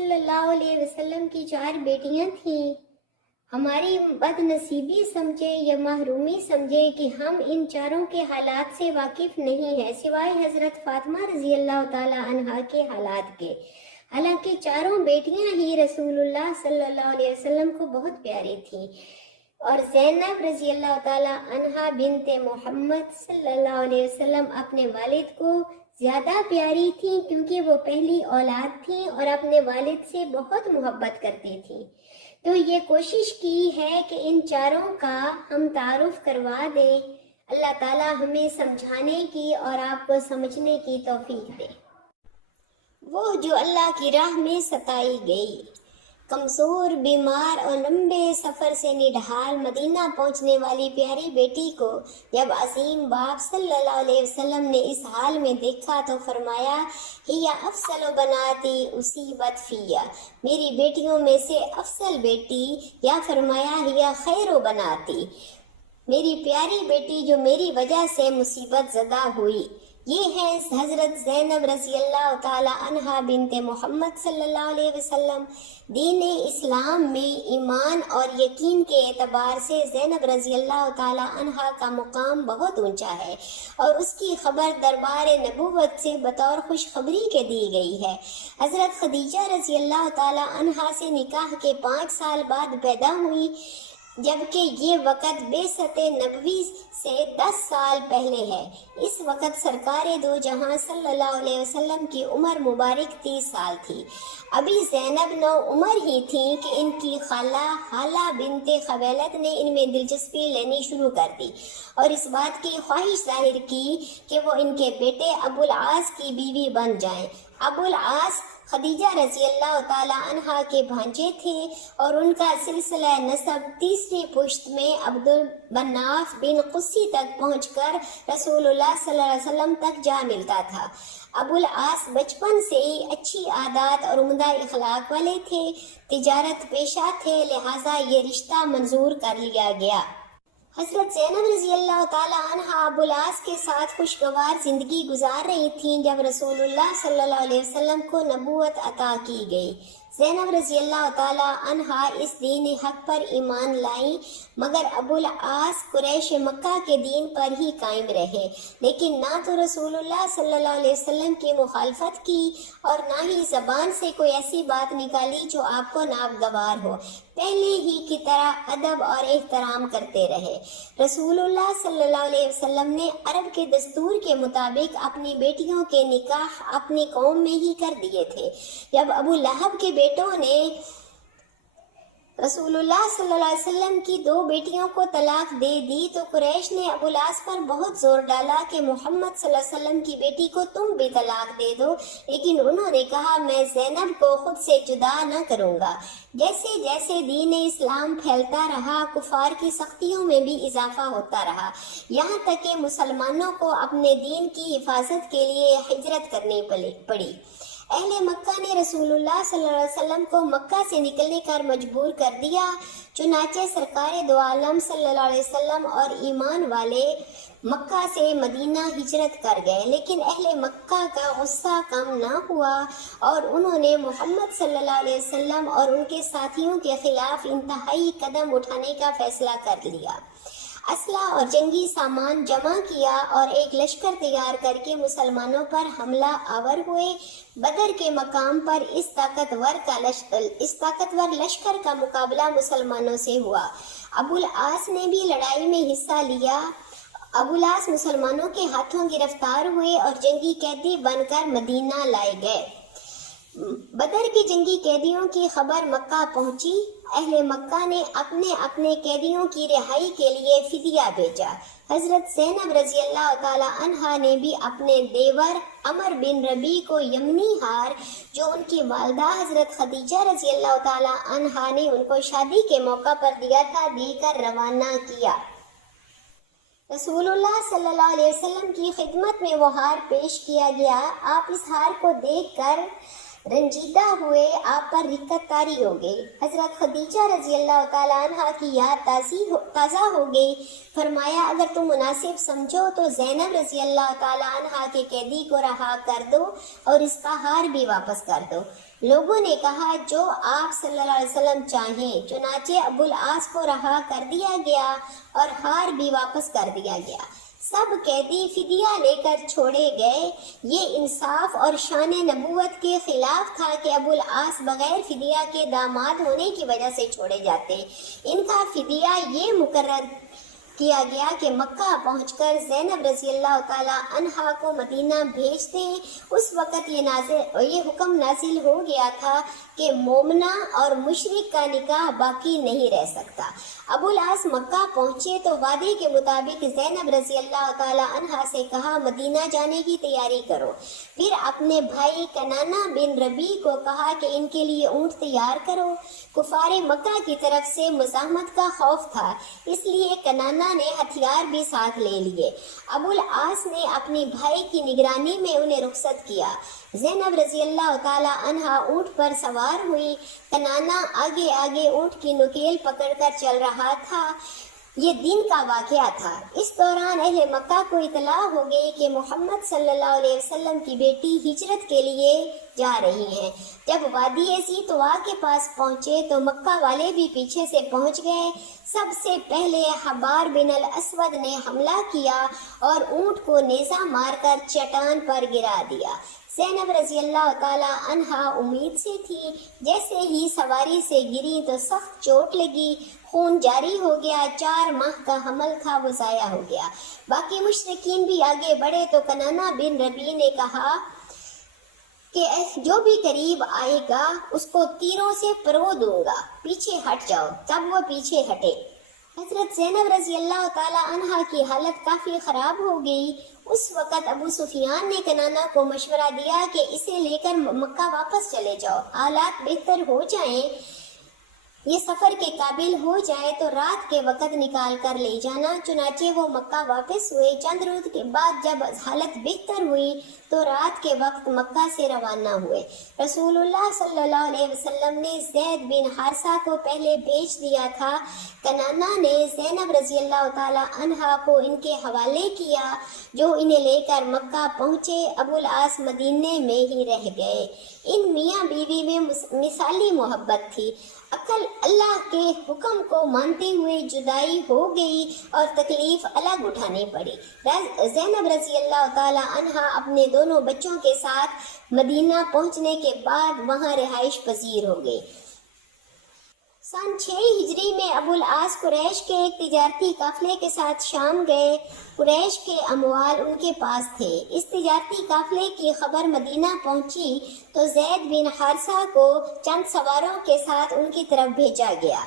صلی اللہ علیہ وسلم کی 4 بیٹیاں تھیں۔ ہماری بد نصیبی سمجھے یا محرومی سمجھے کہ ہم ان چاروں کے حالات سے واقف نہیں ہیں سوائے حضرت فاطمہ رضی اللہ تعالی عنہا کے حالات کے، حالانکہ چاروں بیٹیاں ہی رسول اللہ صلی اللہ علیہ وسلم کو بہت پیاری تھیں، اور زینب رضی اللہ تعالی عنہا بنت محمد صلی اللہ علیہ وسلم اپنے والد کو زیادہ پیاری تھیں کیونکہ وہ پہلی اولاد تھیں اور اپنے والد سے بہت محبت کرتی تھیں۔ تو یہ کوشش کی ہے کہ ان چاروں کا ہم تعارف کروا دیں۔ اللہ تعالیٰ ہمیں سمجھانے کی اور آپ کو سمجھنے کی توفیق دے۔ وہ جو اللہ کی راہ میں ستائی گئی، کمزور، بیمار اور لمبے سفر سے نڈھال مدینہ پہنچنے والی پیاری بیٹی کو جب عظیم باپ صلی اللہ علیہ وسلم نے اس حال میں دیکھا تو فرمایا، ہیا افضل بناتی اصیبت فیہ، میری بیٹیوں میں سے افضل بیٹی، یا فرمایا ہیا خیر بناتی، میری پیاری بیٹی جو میری وجہ سے مصیبت زدہ ہوئی۔ یہ ہے حضرت زینب رضی اللہ تعالی عنہا بنت محمد صلی اللہ علیہ وسلم۔ دین اسلام میں ایمان اور یقین کے اعتبار سے زینب رضی اللہ تعالی عنہا کا مقام بہت اونچا ہے، اور اس کی خبر دربار نبوت سے بطور خوشخبری کے دی گئی ہے۔ حضرت خدیجہ رضی اللہ تعالی عنہا سے نکاح کے 5 سال بعد پیدا ہوئی، جبکہ یہ وقت بعثت نبوی سے 10 سال پہلے ہے۔ اس وقت سرکار دو جہاں صلی اللہ علیہ وسلم کی عمر مبارک 30 سال تھی۔ ابھی زینب 9 عمر ہی تھیں کہ ان کی خالہ حالہ بنت خویلد نے ان میں دلچسپی لینی شروع کر دی اور اس بات کی خواہش ظاہر کی کہ وہ ان کے بیٹے ابو العاص کی بیوی بن جائیں۔ ابو العاص خدیجہ رضی اللہ تعالی عنہا کے بھانجے تھے اور ان کا سلسلہ نسب تیسری پشت میں عبد المناف بن قصی تک پہنچ کر رسول اللہ صلی اللہ علیہ وسلم تک جا ملتا تھا۔ ابو العاص بچپن سے ہی اچھی عادات اور عمدہ اخلاق والے تھے، تجارت پیشہ تھے، لہٰذا یہ رشتہ منظور کر لیا گیا۔ حضرت زینب رضی اللہ تعالی عنہا ابو العاص کے ساتھ خوشگوار زندگی گزار رہی تھیں جب رسول اللہ صلی اللہ علیہ وسلم کو نبوت عطا کی گئی۔ زینب رضی اللہ تعالی عنہا اس دین حق پر ایمان لائیں، مگر ابو العاص قریش مکہ کے دین پر ہی قائم رہے، لیکن نہ تو رسول اللہ صلی اللہ علیہ وسلم کی مخالفت کی اور نہ ہی زبان سے کوئی ایسی بات نکالی جو آپ کو ناگوار ہو، پہلے ہی کی طرح ادب اور احترام کرتے رہے۔ رسول اللہ صلی اللہ علیہ وسلم نے عرب کے دستور کے مطابق اپنی بیٹیوں کے نکاح اپنی قوم میں ہی کر دیے تھے۔ جب ابو لہب کے بیٹوں نے رسول اللہ صلی اللہ علیہ وسلم کی 2 بیٹیوں کو طلاق دے دی تو قریش نے ابو العاص پر بہت زور ڈالا کہ محمد صلی اللہ علیہ وسلم کی بیٹی کو تم بھی طلاق دے دو، لیکن انہوں نے کہا میں زینب کو خود سے جدا نہ کروں گا۔ جیسے جیسے دین اسلام پھیلتا رہا، کفار کی سختیوں میں بھی اضافہ ہوتا رہا، یہاں تک کہ مسلمانوں کو اپنے دین کی حفاظت کے لیے ہجرت کرنی پڑی۔ اہل مکہ نے رسول اللہ صلی اللہ علیہ وسلم کو مکہ سے نکلنے کر مجبور کر دیا، چنانچہ سرکار دو عالم صلی اللہ علیہ وسلم اور ایمان والے مکہ سے مدینہ ہجرت کر گئے، لیکن اہل مکہ کا غصہ کم نہ ہوا اور انہوں نے محمد صلی اللہ علیہ وسلم اور ان کے ساتھیوں کے خلاف انتہائی قدم اٹھانے کا فیصلہ کر لیا۔ اسلحہ اور جنگی سامان جمع کیا اور ایک لشکر تیار کر کے مسلمانوں پر حملہ آور ہوئے۔ بدر کے مقام پر اس طاقتور لشکر کا مقابلہ مسلمانوں سے ہوا۔ ابو العاص نے بھی لڑائی میں حصہ لیا۔ ابو العاص مسلمانوں کے ہاتھوں گرفتار ہوئے اور جنگی قیدی بن کر مدینہ لائے گئے۔ بدر کے جنگی قیدیوں کی خبر مکہ پہنچی۔ اہل مکہ نے اپنے اپنے قیدیوں کی رہائی کے لیے فدیہ بھیجا۔ حضرت زینب رضی اللہ تعالی عنہا نے بھی اپنے دیور عمر بن ربیع کو یمنی ہار جو ان کی والدہ حضرت خدیجہ رضی اللہ تعالی عنہا نے ان کو شادی کے موقع پر دیا تھا، دے کر روانہ کیا۔ رسول اللہ صلی اللہ علیہ وسلم کی خدمت میں وہ ہار پیش کیا گیا۔ آپ اس ہار کو دیکھ کر رنجیدہ ہوئے، آپ پر رقت طاری ہو گئی۔ حضرت خدیجہ رضی اللہ تعالیٰ عنہ کی یاد تازہ ہو گئی۔ فرمایا اگر تم مناسب سمجھو تو زینب رضی اللہ تعالیٰ عنہ کے قیدی کو رہا کر دو اور اس کا ہار بھی واپس کر دو۔ لوگوں نے کہا جو آپ صلی اللہ علیہ وسلم چاہیں۔ چنانچہ ابو العاص کو رہا کر دیا گیا اور ہار بھی واپس کر دیا گیا۔ سب قیدی فدیہ لے کر چھوڑے گئے۔ یہ انصاف اور شان نبوت کے خلاف تھا کہ ابو العاص بغیر فدیہ کے داماد ہونے کی وجہ سے چھوڑے جاتے۔ ان کا فدیہ یہ مقرر کیا گیا کہ مکہ پہنچ کر زینب رضی اللہ تعالی عنہا کو مدینہ بھیج دیں۔ اس وقت یہ حکم نازل ہو گیا تھا کہ مومنہ اور مشرک کا نکاح باقی نہیں رہ سکتا۔ ابو العاص مکہ پہنچے تو وعدے کے مطابق زینب رضی اللہ تعالی عنہا سے کہا مدینہ جانے کی تیاری کرو۔ پھر اپنے بھائی کنانہ بن ربی کو کہا کہ ان کے لیے اونٹ تیار کرو۔ کفار مکہ کی طرف سے مزاحمت کا خوف تھا، اس لیے کنانہ نے ہتھیار بھی ساتھ لے لیے۔ ابو العاص نے اپنی بھائی کی نگرانی میں انہیں رخصت کیا۔ زینب رضی اللہ تعالی عنہا اونٹ پر سوار ہوئی۔ کنانہ آگے آگے اونٹ کی نکیل پکڑ کر چل رہا تھا۔ یہ دن کا واقعہ تھا۔ اس دوران اہل مکہ کو اطلاع ہو گئی کہ محمد صلی اللہ علیہ وسلم کی بیٹی ہجرت کے لیے جا رہی ہیں۔ جب وادی ذی طویٰ کے پاس پہنچے تو مکہ والے بھی پیچھے سے پہنچ گئے۔ سب سے پہلے حبار بن الاسود نے حملہ کیا اور اونٹ کو نیزہ مار کر چٹان پر گرا دیا۔ زینب رضی اللہ تعالی عنہا امید سے تھی، جیسے ہی سواری سے گری تو سخت چوٹ لگی، خون جاری ہو گیا۔ 4 ماہ کا حمل تھا وہ ضائع ہو گیا۔ باقی مشرکین بھی آگے بڑھے تو کنانہ بن ربی نے کہا کہ جو بھی قریب آئے گا اس کو تیروں سے پرو دوں گا، پیچھے ہٹ جاؤ۔ تب وہ پیچھے ہٹے۔ حضرت زینب رضی اللہ تعالی عنہا کی حالت کافی خراب ہو گئی۔ اس وقت ابو سفیان نے کنانہ کو مشورہ دیا کہ اسے لے کر مکہ واپس چلے جاؤ، حالات بہتر ہو جائیں، یہ سفر کے قابل ہو جائے تو رات کے وقت نکال کر لے جانا۔ چنانچہ وہ مکہ واپس ہوئے۔ چند روز کے بعد جب حالت بہتر ہوئی تو رات کے وقت مکہ سے روانہ ہوئے۔ رسول اللہ صلی اللہ علیہ وسلم نے زید بن حارثہ کو پہلے بھیج دیا تھا۔ کنانہ نے زینب رضی اللہ تعالی عنہا کو ان کے حوالے کیا، جو انہیں لے کر مکہ پہنچے۔ ابو العاص مدینے میں ہی رہ گئے۔ ان میاں بیوی میں مثالی محبت تھی۔ عقل اللہ کے حکم کو مانتے ہوئے جدائی ہو گئی اور تکلیف الگ اٹھانی پڑی۔ زینب رضی اللہ تعالی عنہا اپنے دونوں بچوں کے ساتھ مدینہ پہنچنے کے بعد وہاں رہائش پذیر ہو گئی۔ سن 6 ہجری میں ابو العاص قریش کے ایک تجارتی قافلے کے ساتھ شام گئے۔ قریش کے اموال ان کے پاس تھے۔ اس تجارتی قافلے کی خبر مدینہ پہنچی تو زید بن حارثہ کو چند سواروں کے ساتھ ان کی طرف بھیجا گیا۔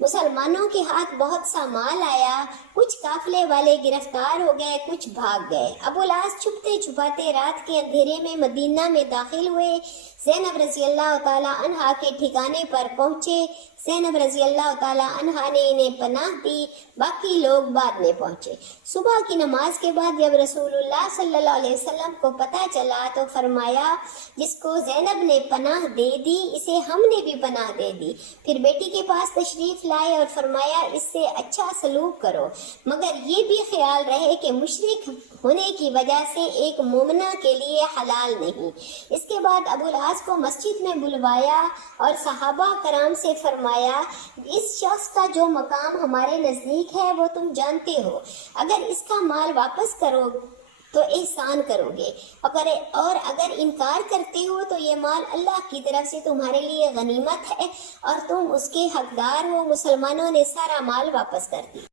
مسلمانوں کے ہاتھ بہت سا مال آیا، کچھ قافلے والے گرفتار ہو گئے، کچھ بھاگ گئے۔ ابو العاص چھپتے چھپاتے رات کے اندھیرے میں مدینہ میں داخل ہوئے۔ زینب رضی اللہ تعالی عنہا کے ٹھکانے پر پہنچے۔ زینب رضی اللہ تعالی عنہا نے انہیں پناہ دی، باقی لوگ بعد میں پہنچے۔ صبح کی نماز کے بعد جب رسول اللہ صلی اللہ علیہ وسلم کو پتہ چلا تو فرمایا جس کو زینب نے پناہ دے دی اسے ہم نے بھی پناہ دے دی۔ پھر بیٹی کے پاس تشریف لائے اور فرمایا اس سے اچھا سلوک کرو، مگر یہ بھی خیال رہے کہ مشرک ہونے کی وجہ سے ایک مومنہ کے لیے حلال نہیں۔ اس کے بعد ابو العاص کو مسجد میں بلوایا اور صحابہ کرام سے فرمایا اس شخص کا جو مقام ہمارے نزدیک ہے وہ تم جانتے ہو، اگر اس کا مال واپس کرو تو احسان کرو گے، اور اگر انکار کرتے ہو تو یہ مال اللہ کی طرف سے تمہارے لیے غنیمت ہے اور تم اس کے حقدار ہو۔ مسلمانوں نے سارا مال واپس کر دیا۔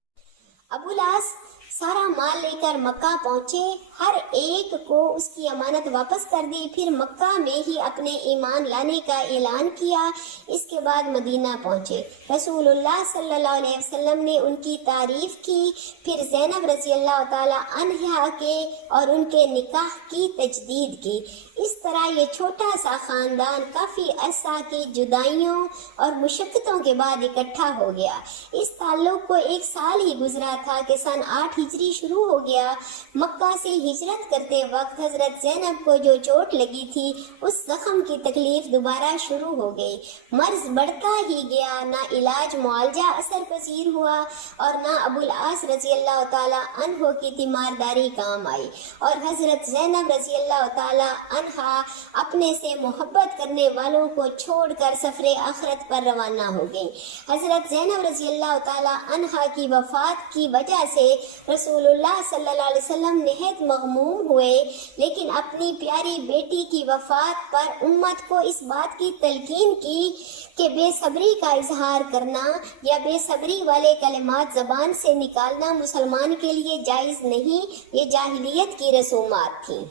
ابو العاص سارا مال لے کر مکہ پہنچے، ہر ایک کو اس کی امانت واپس کر دی، پھر مکہ میں ہی اپنے ایمان لانے کا اعلان کیا۔ اس کے بعد مدینہ پہنچے۔ رسول اللہ صلی اللہ علیہ وسلم نے ان کی تعریف کی، پھر زینب رضی اللہ تعالی عنہا کے اور ان کے نکاح کی تجدید کی۔ اس طرح یہ چھوٹا سا خاندان کافی عرصہ کی جدائیوں اور مشقتوں کے بعد اکٹھا ہو گیا۔ اس تعلق کو 1 سال ہی گزرا تھا کہ سن 8 ہجری شروع ہو گیا۔ مکہ سے ہجرت کرتے وقت حضرت زینب کو جو چوٹ لگی تھی اس زخم کی تکلیف دوبارہ شروع ہو گئی۔ مرض بڑھتا ہی گیا، نہ علاج معالجہ اثر پذیر ہوا اور نہ ابو العاص رضی اللہ تعالی عنہ کی تیمارداری کام آئی، اور حضرت زینب رضی اللہ تعالی عنہا اپنے سے محبت کرنے والوں کو چھوڑ کر سفر آخرت پر روانہ ہو گئیں۔ حضرت زینب رضی اللہ تعالی عنہا کی وفات کی وجہ سے رسول اللہ صلی اللہ علیہ وسلم نہایت مغموم ہوئے، لیکن اپنی پیاری بیٹی کی وفات پر امت کو اس بات کی تلقین کی کہ بے صبری کا اظہار کرنا یا بے صبری والے کلمات زبان سے نکالنا مسلمان کے لیے جائز نہیں، یہ جاہلیت کی رسومات تھیں۔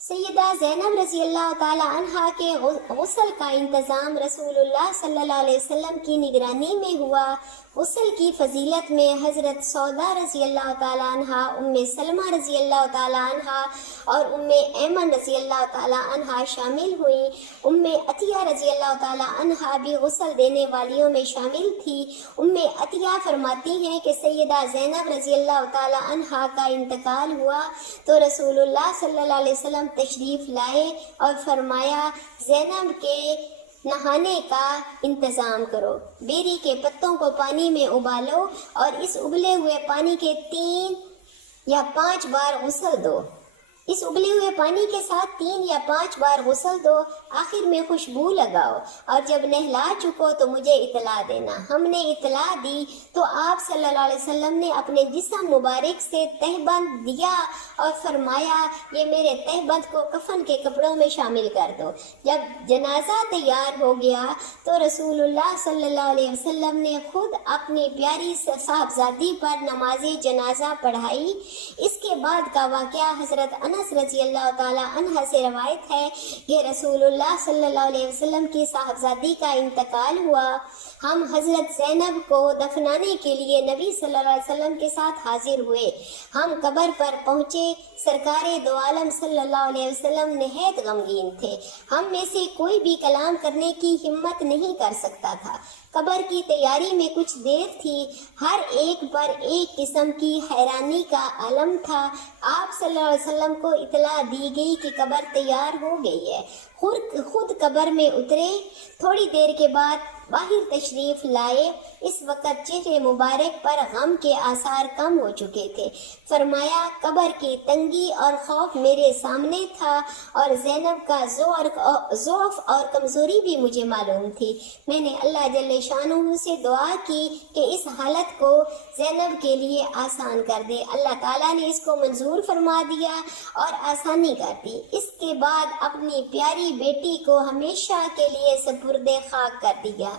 سیدہ زینب رضی اللہ تعالی عنہا کے غسل کا انتظام رسول اللہ صلی اللہ علیہ وسلم کی نگرانی میں ہوا۔ غسل کی فضیلت میں حضرت سودا رضی اللہ تعالی عنہا، ام سلمہ رضی اللہ تعالی عنہا اور ام ایمن رضی اللہ تعالی عنہا شامل ہوئیں۔ ام عطیہ رضی اللہ تعالی عنہا بھی غسل دینے والیوں میں شامل تھی۔ ام عطیہ فرماتی ہیں کہ سیدہ زینب رضی اللہ تعالی عنہا کا انتقال ہوا تو رسول اللہ صلی اللہ علیہ وسلم تشریف لائے اور فرمایا زینب کے نہانے کا انتظام کرو، بیری کے پتوں کو پانی میں ابالو اور اس ابلے ہوئے پانی کے 3 یا 5 بار غسل دو۔ اس ابلے ہوئے پانی کے ساتھ 3 یا 5 بار غسل دو، آخر میں خوشبو لگاؤ اور جب نہلا چکو تو مجھے اطلاع دینا۔ ہم نے اطلاع دی تو آپ صلی اللہ علیہ وسلم نے اپنے جسم مبارک سے تہبند دیا اور فرمایا یہ میرے تہبند کو کفن کے کپڑوں میں شامل کر دو۔ جب جنازہ تیار ہو گیا تو رسول اللہ صلی اللہ علیہ وسلم نے خود اپنی پیاری صاحبزادی پر نماز جنازہ پڑھائی۔ اس کے بعد کا واقعہ حضرت انس رضی اللہ تعالی عنہ سے روایت ہے کہ رسول اللہ صلی اللہ علیہ وسلم کی صاحبزادی کا انتقال ہوا۔ ہم حضرت زینب کو دفنانے کے لیے نبی صلی اللہ علیہ وسلم کے ساتھ حاضر ہوئے۔ ہم قبر پر پہنچے، سرکار دو عالم صلی اللہ علیہ وسلم نہایت غمگین تھے۔ ہم میں سے کوئی بھی کلام کرنے کی ہمت نہیں کر سکتا تھا۔ قبر کی تیاری میں کچھ دیر تھی، ہر ایک پر ایک قسم کی حیرانی کا عالم تھا۔ آپ صلی اللہ علیہ وسلم کو اطلاع دی گئی کہ قبر تیار ہو گئی ہے۔ خود قبر میں اترے، تھوڑی دیر کے بعد باہر تشریف لائے۔ اس وقت چہرے مبارک پر غم کے آثار کم ہو چکے تھے۔ فرمایا قبر کی تنگی اور خوف میرے سامنے تھا اور زینب کا ضعف اور کمزوری بھی مجھے معلوم تھی۔ میں نے اللہ جل شانہ سے دعا کی کہ اس حالت کو زینب کے لیے آسان کر دے۔ اللہ تعالیٰ نے اس کو منظور فرما دیا اور آسانی کر دی۔ اس کے بعد اپنی پیاری بیٹی کو ہمیشہ کے لیے سپرد خاک کر دیا۔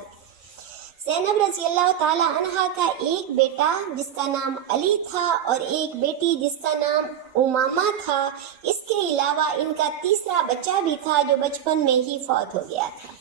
زینب رضی اللہ تعالی عنہا کا ایک بیٹا جس کا نام علی تھا اور ایک بیٹی جس کا نام امامہ تھا۔ اس کے علاوہ ان کا تیسرا بچہ بھی تھا جو بچپن میں ہی فوت ہو گیا تھا۔